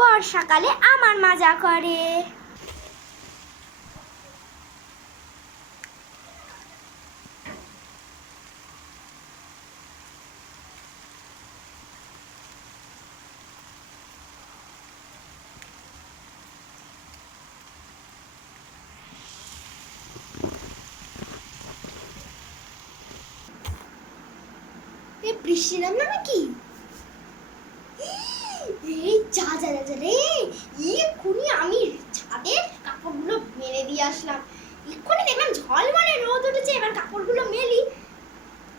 বর্ষাকালে আমার মাজা করে। বৃষ্টি নামলো নাকি? এই যা যা যা রে, এক্ষুনি আমি ছাদের কাপড়গুলো মেলে দিয়ে আসলাম। এক্ষুনি দেখলাম ঝলমলে রোদ উঠেছে, এবার কাপড়গুলো মেলি।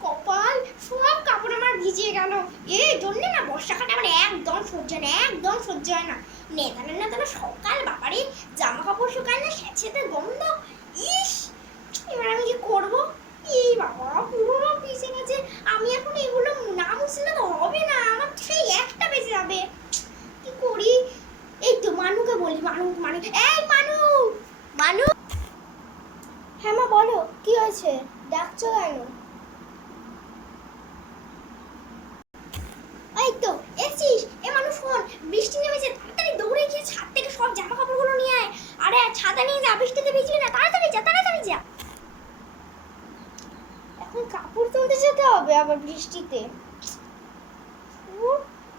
কপাল, সব কাপড় আমার ভিজে গেল। এই জন্য না বর্ষাকালে আমার একদম সহ্য হয় না, একদম সহ্য হয় না। নেতানো নেতানো সকাল, বাবারে জামা কাপড় শুকায় না, স্যাঁতস্যাঁতে গন্ধ। ইস, এবার আমি কি করবো? এই বাবা, পুরো ভিজে গেছে। আমি এখন এগুলো না মুছলে তো হবে না, আমার সেই একটা বেজে যাবে। কি করি? এই তো মানুকে বলি, মানু মানু এই মানু মানু। হ্যাঁ মা বলো, কি হয়েছে? ডাকছো কেন? এই তো এসেছিস? এ মানুষ শোন, বৃষ্টি নেমেছে, তাড়াতাড়ি দৌড়ে গিয়ে ছাদ থেকে সব জামা কাপড়গুলো নিয়ে আয়। আরে ছাতা নিয়ে যা, বৃষ্টিতে ভিজবি না, তাড়াতাড়ি যা, তাড়াতাড়ি যা। এখন কাপড় তুলতে যেতে হবে আবার বৃষ্টিতে।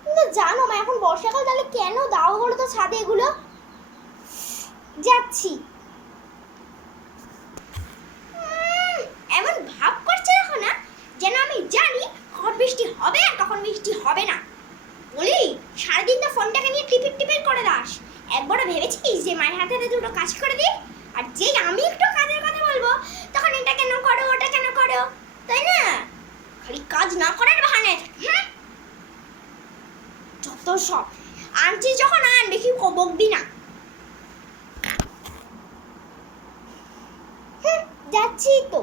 কিন্তু জানো মা, এখন বর্ষাকাল, তাহলে কেন দাও বলো তো ছাদে এগুলো? যাচ্ছি। এমন ভাব করছে দেখো না, যেন আমি জানি কখন বৃষ্টি হবে আর কখন বৃষ্টি হবে না। বলি, সারাদিন তো ফোনটাকে নিয়ে টিপির টিপির করে দাস। একবারও ভেবেছিস যে মায়ের হাতে হাতে দুটো কাজ করে দিই? আর যেই আমি একটু কাজের কথা বলবো, তখন এটা কেন করো, ওটা কেন করো, তাই না? খালি কাজ না করার বাহানে। হ্যাঁ, যত সব। আনছিস যখন আন, বেশি বকবি না। যাচ্ছি তো।